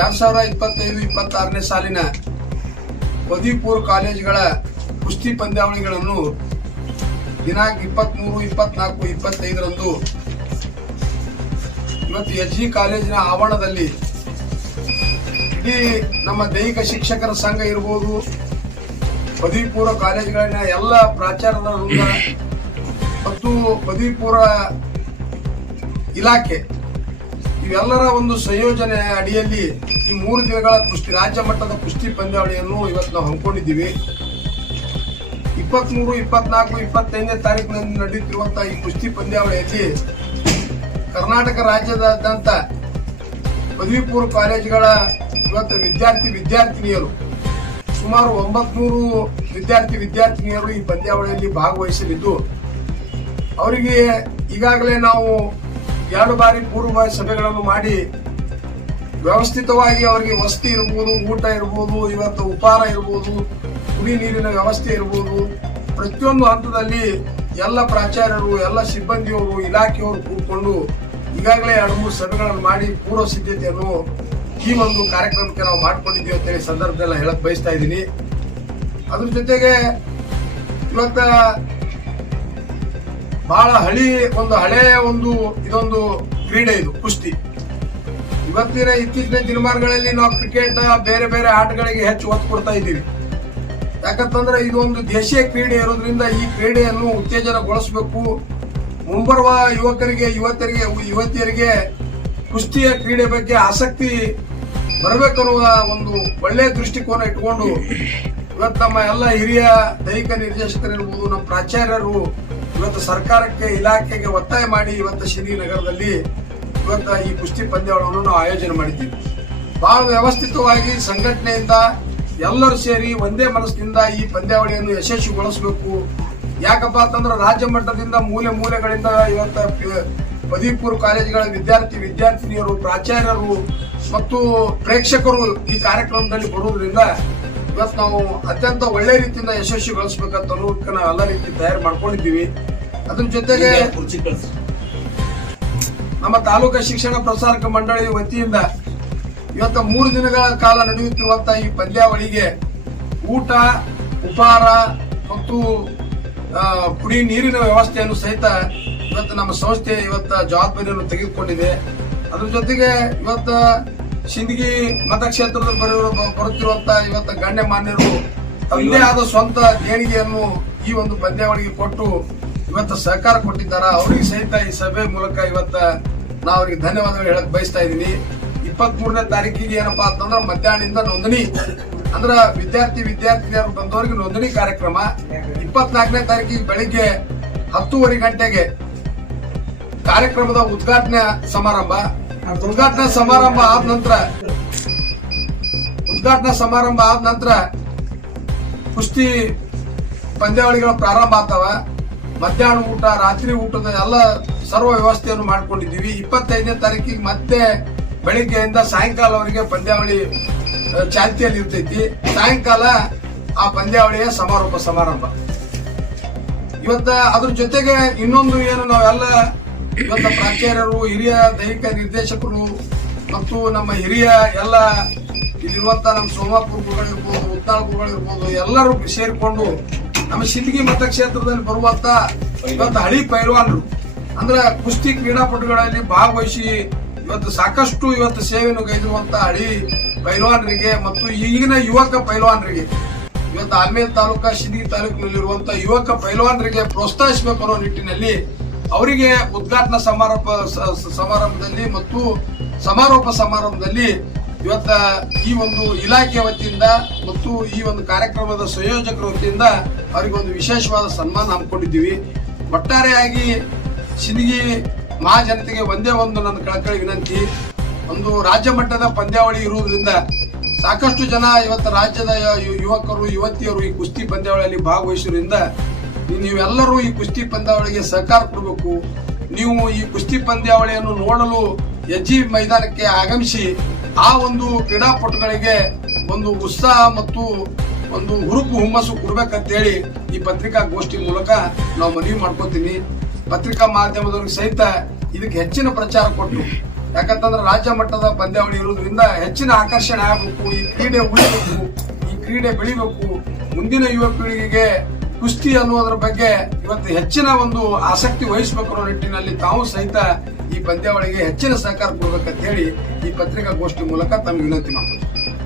2025-26ನೇ ಸಾಲಿನ ಪದವಿ ಪೂರ್ವ ಕಾಲೇಜುಗಳ ಕುಸ್ತಿ ಪಂದ್ಯಾವಳಿಗಳನ್ನು ದಿನಾಂಕ 23, 24, 25ರಂದು ಇವತ್ತು ಎಸ್ಜಿ ಕಾಲೇಜಿನ ಆವರಣದಲ್ಲಿ ಇಡೀ ನಮ್ಮ ದೈಹಿಕ ಶಿಕ್ಷಕರ ಸಂಘ ಇರಬಹುದು, ಪದವಿ ಪೂರ್ವ ಕಾಲೇಜುಗಳಿನ ಎಲ್ಲ ಪ್ರಾಚಾರ್ಯರ ವೃಂದ ಮತ್ತು ಪದವಿ ಪೂರ್ವ ಇಲಾಖೆ ಇವೆಲ್ಲರ ಒಂದು ಸಂಯೋಜನೆ ಅಡಿಯಲ್ಲಿ ಈ 3 ದಿನಗಳ ಕುಸ್ತಿ ರಾಜ್ಯ ಮಟ್ಟದ ಕುಸ್ತಿ ಪಂದ್ಯಾವಳಿಯನ್ನು ಇವತ್ತು ನಾವು ಹಮ್ಮಿಕೊಂಡಿದ್ದೀವಿ. 23, 24, 25ನೇ ತಾರೀಕಿನಲ್ಲಿ ನಡೆಯುತ್ತಿರುವಂತಹ ಈ ಕುಸ್ತಿ ಪಂದ್ಯಾವಳಿಯಲ್ಲಿ ಕರ್ನಾಟಕ ರಾಜ್ಯದಾದ್ಯಂತ ಪದವಿ ಪೂರ್ವ ಕಾಲೇಜುಗಳ ಇವತ್ತು ವಿದ್ಯಾರ್ಥಿನಿಯರು ಸುಮಾರು 900 ವಿದ್ಯಾರ್ಥಿನಿಯರು ಈ ಪಂದ್ಯಾವಳಿಯಲ್ಲಿ ಭಾಗವಹಿಸಲಿದ್ದು, ಅವರಿಗೆ ಈಗಾಗಲೇ ನಾವು 2 ಬಾರಿ ಪೂರ್ವಭಾವಿ ಸಭೆಗಳನ್ನು ಮಾಡಿ ವ್ಯವಸ್ಥಿತವಾಗಿ ಅವರಿಗೆ ವಸತಿ ಇರಬಹುದು, ಊಟ ಇರಬಹುದು, ಇವತ್ತು ಉಪಹಾರ ಇರಬಹುದು, ಕುಡಿ ನೀರಿನ ವ್ಯವಸ್ಥೆ ಇರಬಹುದು, ಪ್ರತಿಯೊಂದು ಹಂತದಲ್ಲಿ ಎಲ್ಲ ಪ್ರಾಚಾರ್ಯರು, ಎಲ್ಲ ಸಿಬ್ಬಂದಿಯವರು, ಇಲಾಖೆಯವರು ಕೂತ್ಕೊಂಡು ಈಗಾಗಲೇ 2-3 ಸಭೆಗಳನ್ನು ಮಾಡಿ ಪೂರ್ವ ಸಿದ್ಧತೆಯನ್ನು ಈ ಒಂದು ಕಾರ್ಯಕ್ರಮಕ್ಕೆ ನಾವು ಮಾಡ್ಕೊಂಡಿದ್ದೀವಿ ಅಂತ ಹೇಳಿ ಸಂದರ್ಭದಲ್ಲಿ ಹೇಳಕ್ ಬಯಸ್ತಾ ಇದ್ದೀನಿ. ಅದ್ರ ಜೊತೆಗೆ ಇವತ್ತ ಬಹಳ ಹಳೆಯ ಇದೊಂದು ಕ್ರೀಡೆ ಇದು ಕುಸ್ತಿ. ಇತ್ತೀಚಿನ ದಿನಮಾನಗಳಲ್ಲಿ ನಾವು ಕ್ರಿಕೆಟ್ ಬೇರೆ ಬೇರೆ ಆಟಗಳಿಗೆ ಹೆಚ್ಚು ಒತ್ತು ಕೊಡ್ತಾ ಇದ್ದೀವಿ. ಯಾಕಂತಂದ್ರೆ ಇದು ಒಂದು ದೇಶೀಯ ಕ್ರೀಡೆ ಇರೋದ್ರಿಂದ ಈ ಕ್ರೀಡೆಯನ್ನು ಉತ್ತೇಜನಗೊಳಿಸಬೇಕು. ಮುಂಬರುವ ಯುವತಿಯರಿಗೆ ಕುಸ್ತಿಯ ಕ್ರೀಡೆ ಬಗ್ಗೆ ಆಸಕ್ತಿ ಬರಬೇಕನ್ನುವ ಒಂದು ಒಳ್ಳೆಯ ದೃಷ್ಟಿಕೋನ ಇಟ್ಕೊಂಡು ಇವತ್ತು ನಮ್ಮ ಎಲ್ಲ ಹಿರಿಯ ದೈಹಿಕ ನಿರ್ದೇಶಕರಿರ್ಬೋದು, ನಮ್ಮ ಪ್ರಾಚಾರ್ಯರು ಇವತ್ತು ಸರ್ಕಾರಕ್ಕೆ, ಇಲಾಖೆಗೆ ಒತ್ತಾಯ ಮಾಡಿ ಇವತ್ತು ಶ್ರೀನಗರದಲ್ಲಿ ಇವತ್ತು ಈ ಕುಸ್ತಿ ಪಂದ್ಯಾವಳಿಯನ್ನು ನಾವು ಆಯೋಜನೆ ಮಾಡಿದ್ದೀವಿ. ಬಹಳ ವ್ಯವಸ್ಥಿತವಾಗಿ ಸಂಘಟನೆಯಿಂದ ಎಲ್ಲರೂ ಸೇರಿ ಒಂದೇ ಮನಸ್ಸಿನಿಂದ ಈ ಪಂದ್ಯಾವಳಿಯನ್ನು ಯಶಸ್ವಿಗೊಳಿಸಬೇಕು. ಯಾಕಪ್ಪ ಅಂತಂದ್ರೆ ರಾಜ್ಯ ಮಟ್ಟದಿಂದ ಮೂಲೆಗಳಿಂದ ಇವತ್ತು ಪದವಿ ಪೂರ್ವ ಕಾಲೇಜುಗಳ ವಿದ್ಯಾರ್ಥಿನಿಯರು, ಪ್ರಾಚಾರ್ಯರು ಮತ್ತು ಪ್ರೇಕ್ಷಕರು ಈ ಕಾರ್ಯಕ್ರಮದಲ್ಲಿ ಬರುವುದರಿಂದ ಇವತ್ತು ನಾವು ಅತ್ಯಂತ ಒಳ್ಳೆ ರೀತಿಯಿಂದ ಯಶಸ್ವಿಗೊಳಿಸಬೇಕಂತ ನಾವು ಎಲ್ಲ ರೀತಿ ತಯಾರು ಮಾಡ್ಕೊಂಡಿದ್ದೀವಿ. ಅದ್ರ ಜೊತೆಗೆ ನಮ್ಮ ತಾಲೂಕಾ ಶಿಕ್ಷಣ ಪ್ರಸಾರಕ ಮಂಡಳಿ ವತಿಯಿಂದ ಇವತ್ತು 3 ದಿನಗಳ ಕಾಲ ನಡೆಯುತ್ತಿರುವಂತಹ ಈ ಪಂದ್ಯಾವಳಿಗೆ ಊಟ, ಉಪಹಾರ ಮತ್ತು ಕುಡಿ ನೀರಿನ ವ್ಯವಸ್ಥೆಯನ್ನು ಸಹಿತ ಇವತ್ತು ನಮ್ಮ ಸಂಸ್ಥೆ ಜವಾಬ್ದಾರಿಯನ್ನು ತೆಗೆದುಕೊಂಡಿದೆ. ಅದ್ರ ಜೊತೆಗೆ ಇವತ್ತು ಸಿಂದಗಿ ಮತಕ್ಷೇತ್ರದಲ್ಲಿ ಬರುತ್ತಿರುವಂತಹ ಇವತ್ತು ಗಣ್ಯಮಾನ್ಯರು ತಮ್ಮದೇ ಆದ ಸ್ವಂತ ದೇಣಿಗೆಯನ್ನು ಈ ಒಂದು ಪಂದ್ಯಾವಳಿಗೆ ಕೊಟ್ಟು ಇವತ್ತು ಸಹಕಾರ ಕೊಟ್ಟಿದ್ದಾರೆ. ಅವರಿಗೆ ಸಹಿತ ಈ ಸಭೆ ಮೂಲಕ ಇವತ್ತು ನಾವು ಅವರಿಗೆ ಧನ್ಯವಾದಗಳು ಹೇಳಕ್ ಬಯಸ್ತಾ ಇದ್ದೀನಿ. 23ನೇ ತಾರೀಕಿಗೆ ಏನಪ್ಪಾ ಅಂತಂದ್ರೆ ಮಧ್ಯಾಹ್ನದಿಂದ ನೋಂದಣಿ ಅಂದ್ರ ವಿದ್ಯಾರ್ಥಿನಿಯರು ಬಂದವರಿಗೆ ನೋಂದಣಿ ಕಾರ್ಯಕ್ರಮ. 24ನೇ ತಾರೀಕಿಗೆ ಬೆಳಿಗ್ಗೆ 10:30 ಗಂಟೆಗೆ ಕಾರ್ಯಕ್ರಮದ ಉದ್ಘಾಟನಾ ಸಮಾರಂಭ ಆದ ನಂತರ ಕುಸ್ತಿ ಪಂದ್ಯಾವಳಿಗಳ ಪ್ರಾರಂಭ ಆಗ್ತಾವ. ಮಧ್ಯಾಹ್ನ ಊಟ, ರಾತ್ರಿ ಊಟದ ಎಲ್ಲ ಸರ್ವ ವ್ಯವಸ್ಥೆಯನ್ನು ಮಾಡ್ಕೊಂಡಿದ್ದೀವಿ. 25ನೇ ತಾರೀಕಿಗೆ ಮತ್ತೆ ಬೆಳಿಗ್ಗೆಯಿಂದ ಸಾಯಂಕಾಲವರೆಗೆ ಪಂದ್ಯಾವಳಿ ಚಾಲ್ತಿಯಲ್ಲಿ ಇರ್ತೈತಿ. ಸಾಯಂಕಾಲ ಆ ಪಂದ್ಯಾವಳಿಯ ಸಮಾರಂಭ. ಅದ್ರ ಜೊತೆಗೆ ಇನ್ನೊಂದು ಏನು ನಾವೆಲ್ಲ ಇವತ್ತು ಪ್ರಾಚಾರ್ಯರು, ಹಿರಿಯ ದೈಹಿಕ ನಿರ್ದೇಶಕರು ಮತ್ತು ನಮ್ಮ ಹಿರಿಯ ಎಲ್ಲ ಇಲ್ಲಿರುವಂತ ನಮ್ಮ ಸೋಮಾಪುರ ಗುರುಗಳಿರ್ಬೋದು, ಉತ್ನಾಳ ಗುರುಗಳಿರ್ಬೋದು, ಎಲ್ಲರೂ ಸೇರಿಕೊಂಡು ನಮ್ಮ ಸಿಂದಗಿ ಮತಕ್ಷೇತ್ರದಲ್ಲಿ ಬರುವಂತ ಇವತ್ತು ಹಳಿ ಪೈಲ್ವಾನರು ಅಂದ್ರೆ ಕುಸ್ತಿ ಕ್ರೀಡಾಪಟುಗಳಲ್ಲಿ ಭಾಗವಹಿಸಿ ಇವತ್ತು ಸಾಕಷ್ಟು ಸೇವೆಯನ್ನು ಗೈದಿರುವಂತ ಹಳಿ ಪೈಲ್ವಾನರಿಗೆ ಮತ್ತು ಈಗಿನ ಯುವಕ ಪೈಲ್ವಾನರಿಗೆ ಇವತ್ತು ಆಲ್ಮೇಲ್ ತಾಲೂಕಾ, ಸಿಂದಗಿ ತಾಲೂಕಿನಲ್ಲಿರುವಂತಹ ಯುವಕ ಪೈಲ್ವಾನರಿಗೆ ಪ್ರೋತ್ಸಾಹಿಸಬೇಕು ಅನ್ನೋ ನಿಟ್ಟಿನಲ್ಲಿ ಅವರಿಗೆ ಉದ್ಘಾಟನಾ ಸಮಾರಂಭದಲ್ಲಿ ಮತ್ತು ಸಮಾರೋಪ ಸಮಾರಂಭದಲ್ಲಿ ಇವತ್ತ ಈ ಒಂದು ಇಲಾಖೆ ವತಿಯಿಂದ ಮತ್ತು ಈ ಒಂದು ಕಾರ್ಯಕ್ರಮದ ಸಂಯೋಜಕರ ವತಿಯಿಂದ ಅವರಿಗೆ ಒಂದು ವಿಶೇಷವಾದ ಸನ್ಮಾನ ಹಮ್ಮಿಕೊಂಡಿದ್ದೀವಿ. ಒಟ್ಟಾರೆಯಾಗಿ ಸಿಂದಗಿ ಮಹಾಜನತೆಗೆ ಒಂದೇ ಒಂದು ನನ್ನ ಕಳಕಳಿ ವಿನಂತಿ, ಒಂದು ರಾಜ್ಯ ಮಟ್ಟದ ಪಂದ್ಯಾವಳಿ ಇರುವುದರಿಂದ ಸಾಕಷ್ಟು ಜನ ಇವತ್ತು ರಾಜ್ಯದ ಯುವಕರು, ಯುವತಿಯರು ಈ ಕುಸ್ತಿ ಪಂದ್ಯಾವಳಿಯಲ್ಲಿ ಭಾಗವಹಿಸುವುದರಿಂದ ನೀವೆಲ್ಲರೂ ಈ ಕುಸ್ತಿ ಪಂದ್ಯಾವಳಿಗೆ ಸಹಕಾರ ಕೊಡಬೇಕು. ನೀವು ಈ ಕುಸ್ತಿ ಪಂದ್ಯಾವಳಿಯನ್ನು ನೋಡಲು ಎಸ್ಜಿ ಮೈದಾನಕ್ಕೆ ಆಗಮಿಸಿ ಆ ಒಂದು ಕ್ರೀಡಾಪಟುಗಳಿಗೆ ಒಂದು ಉತ್ಸಾಹ ಮತ್ತು ಒಂದು ಹುರುಪು ಹುಮ್ಮಸ್ಸು ಕೊಡ್ಬೇಕಂತೇಳಿ ಈ ಪತ್ರಿಕಾಗೋಷ್ಠಿ ಮೂಲಕ ನಾವು ಮನವಿ ಮಾಡ್ಕೊತೀನಿ. ಪತ್ರಿಕಾ ಮಾಧ್ಯಮದವ್ರಿಗೆ ಸಹಿತ ಇದಕ್ಕೆ ಹೆಚ್ಚಿನ ಪ್ರಚಾರ ಕೊಟ್ಟು ಯಾಕಂತಂದ್ರೆ ರಾಜ್ಯ ಮಟ್ಟದ ಪಂದ್ಯಾವಳಿ ಇರೋದ್ರಿಂದ ಹೆಚ್ಚಿನ ಆಕರ್ಷಣೆ ಆಗಬೇಕು, ಈ ಕ್ರೀಡೆ ಉಳಿಬೇಕು, ಈ ಕ್ರೀಡೆ ಬೆಳಿಬೇಕು, ಮುಂದಿನ ಯುವ ಪೀಳಿಗೆಗೆ ಕುಸ್ತಿ ಅನ್ನೋದ್ರ ಬಗ್ಗೆ ಇವತ್ತು ಹೆಚ್ಚಿನ ಒಂದು ಆಸಕ್ತಿ ವಹಿಸಬೇಕು ಅನ್ನೋ ನಿಟ್ಟಿನಲ್ಲಿ ತಾವು ಸಹಿತ ಈ ಪಂದ್ಯಾವಳಿಗೆ ಹೆಚ್ಚಿನ ಸಹಕಾರ ಕೊಡ್ಬೇಕಂತ ಹೇಳಿ ಈ ಪತ್ರಿಕಾಗೋಷ್ಠಿ ಮೂಲಕ ತಮಗೆ ವಿನಂತಿ ಮಾಡ್ತೀವಿ.